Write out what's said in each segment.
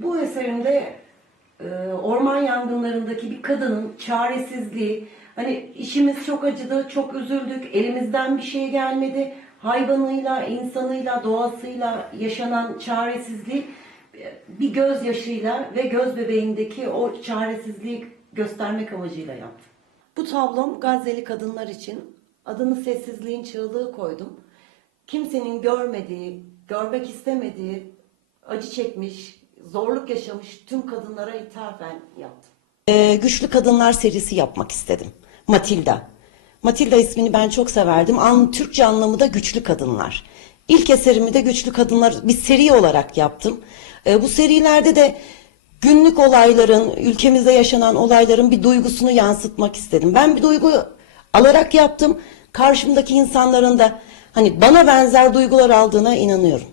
Bu eserimde e, orman yangınlarındaki bir kadının çaresizliği, hani işimiz çok acıdı, çok üzüldük, elimizden bir şey gelmedi. Hayvanıyla, insanıyla, doğasıyla yaşanan çaresizliği e, bir gözyaşıyla ve göz bebeğindeki o çaresizliği göstermek amacıyla yaptım. Bu tablom Gazze'li kadınlar için adını sessizliğin çığlığı koydum. Kimsenin görmediği, görmek istemediği, acı çekmiş, zorluk yaşamış tüm kadınlara ithafen yaptım. Ee, Güçlü Kadınlar serisi yapmak istedim. Matilda. Matilda ismini ben çok severdim. An, Türkçe anlamı da Güçlü Kadınlar. İlk eserimi de Güçlü Kadınlar bir seri olarak yaptım. Ee, bu serilerde de günlük olayların, ülkemizde yaşanan olayların bir duygusunu yansıtmak istedim. Ben bir duygu alarak yaptım. Karşımdaki insanların da hani bana benzer duygular aldığına inanıyorum.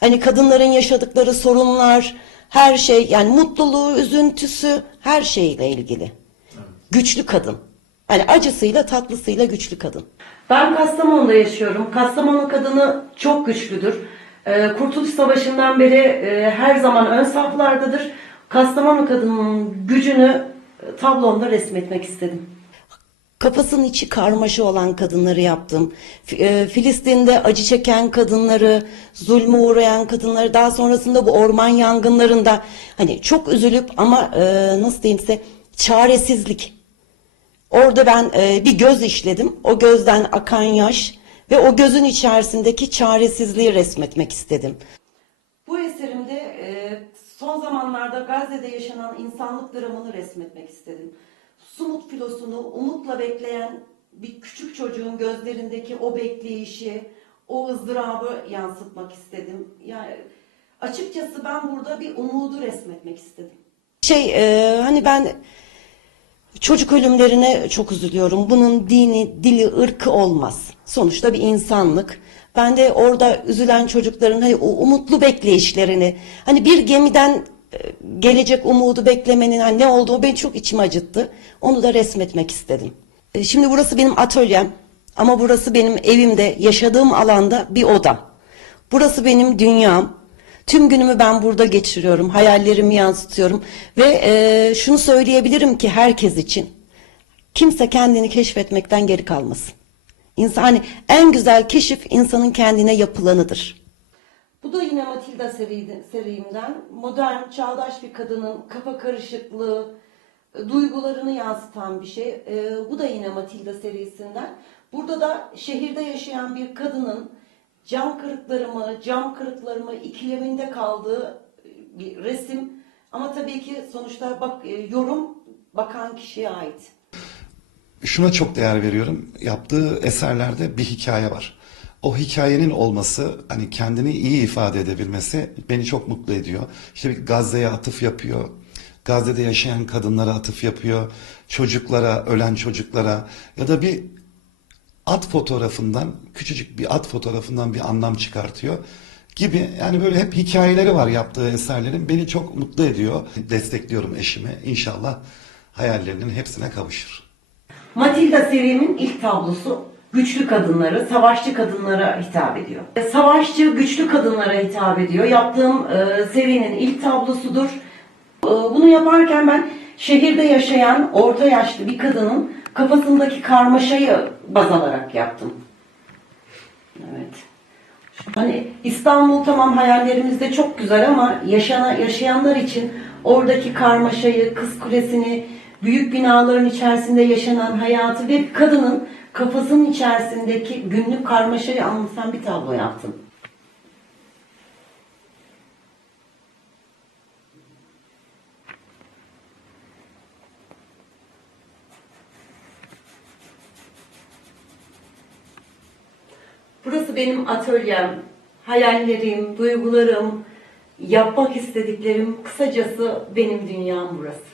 Hani kadınların yaşadıkları sorunlar, her şey yani mutluluğu, üzüntüsü her şeyle ilgili. Güçlü kadın. Hani acısıyla tatlısıyla güçlü kadın. Ben Kastamonu'da yaşıyorum. Kastamonu kadını çok güçlüdür. Ee, Kurtuluş Savaşı'ndan beri e, her zaman ön saflardadır. Kastamonu kadının gücünü e, tablomda resmetmek istedim. Kafasının içi karmaşa olan kadınları yaptım. E, Filistin'de acı çeken kadınları, zulme uğrayan kadınları, daha sonrasında bu orman yangınlarında hani çok üzülüp ama e, nasıl diyeyim size çaresizlik. Orada ben e, bir göz işledim. O gözden akan yaş ve o gözün içerisindeki çaresizliği resmetmek istedim. Bu eserimde son zamanlarda Gazze'de yaşanan insanlık dramını resmetmek istedim. Filosunu umutla bekleyen bir küçük çocuğun gözlerindeki o bekleyişi, o ızdırabı yansıtmak istedim. Yani açıkçası ben burada bir umudu resmetmek istedim. Şey e, hani ben çocuk ölümlerine çok üzülüyorum. Bunun dini, dili, ırkı olmaz. Sonuçta bir insanlık. Ben de orada üzülen çocukların hani o umutlu bekleyişlerini, hani bir gemiden gelecek umudu beklemenin hani ne olduğu beni çok içime acıttı. Onu da resmetmek istedim. E, Şimdi burası benim atölyem ama burası benim evimde, yaşadığım alanda bir oda. Burası benim dünyam. Tüm günümü ben burada geçiriyorum, hayallerimi yansıtıyorum ve e, şunu söyleyebilirim ki herkes için kimse kendini keşfetmekten geri kalmasın. İnsan hani en güzel keşif insanın kendine yapılanıdır. Bu da yine Matilda seriydi- serimden. Modern, çağdaş bir kadının kafa karışıklığı, e, duygularını yansıtan bir şey. E, bu da yine Matilda serisinden. Burada da şehirde yaşayan bir kadının cam kırıklarımı, cam kırıklarımı ikileminde kaldığı e, bir resim. Ama tabii ki sonuçta bak yorum bakan kişiye ait. Şuna çok değer veriyorum. Yaptığı eserlerde bir hikaye var. O hikayenin olması, hani kendini iyi ifade edebilmesi beni çok mutlu ediyor. İşte bir Gazze'ye atıf yapıyor. Gazze'de yaşayan kadınlara atıf yapıyor. Çocuklara, ölen çocuklara ya da bir at fotoğrafından, küçücük bir at fotoğrafından bir anlam çıkartıyor gibi. Yani böyle hep hikayeleri var yaptığı eserlerin. Beni çok mutlu ediyor. Destekliyorum eşimi. İnşallah hayallerinin hepsine kavuşur. Matilda serimin ilk tablosu güçlü kadınları, savaşçı kadınlara hitap ediyor. Savaşçı, güçlü kadınlara hitap ediyor. Yaptığım e, serinin ilk tablosudur. E, bunu yaparken ben şehirde yaşayan orta yaşlı bir kadının kafasındaki karmaşayı baz alarak yaptım. Evet. Hani İstanbul tamam hayallerimizde çok güzel ama yaşana, yaşayanlar için oradaki karmaşayı, Kız Kulesi'ni, büyük binaların içerisinde yaşanan hayatı ve kadının kafasının içerisindeki günlük karmaşayı anlatan bir tablo yaptım. Burası benim atölyem, hayallerim, duygularım, yapmak istediklerim, kısacası benim dünyam burası.